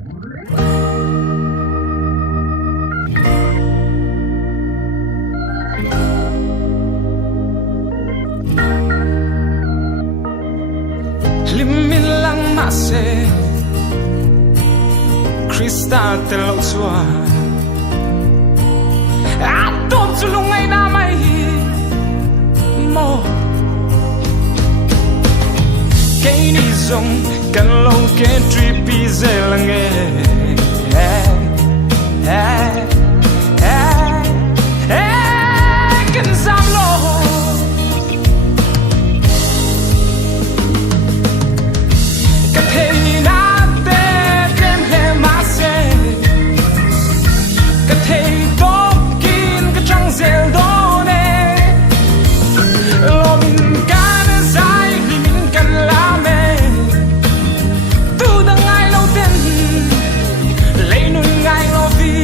Hlim lang mase Krista telo chua Atom chulungay na may mo Kay ni zong kan lo ke tripi zelange kan sam lo ka thei na te kem he ma se ka thei to kin ka chang zel do ne lo min kan sai li min kan la me tu da ngai lo ten lấy nun ngai lo vi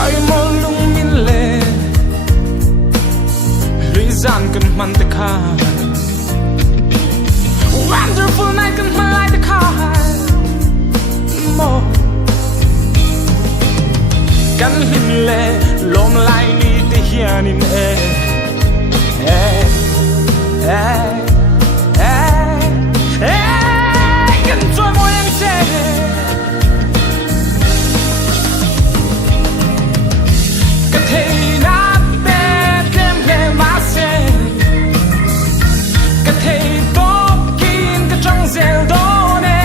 ai mo lung min le Rizan kan man te kha Wonderful night kan man lai te kha Mo Kan him le lom lai ni te hian in Kan trôi môi em che Ka thei na te kem he ma se Ka thei to kin ka chang zel do ne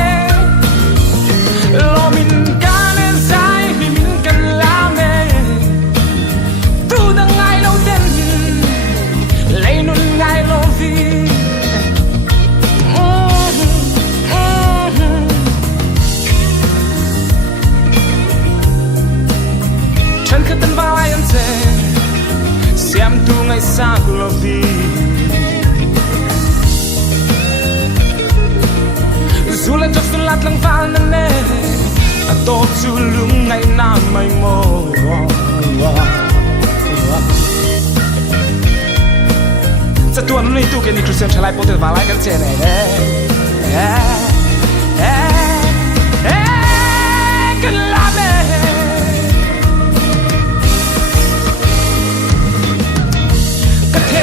Lo min kan sai mi min kan la me Tu da ngai lo ten lấy nun ngai lo vi Chân khát tân vào ai ăn chè xem tu ngày xa lo vi dù là cho xuân lát lăng vàng nè nè tô chu lung ngày nam mây môจะตัวนู้นนี่ตู้เกนี่คริสเตียนชายโปรเตสต์มาไล่กันเจเน่กันลาเมกะเท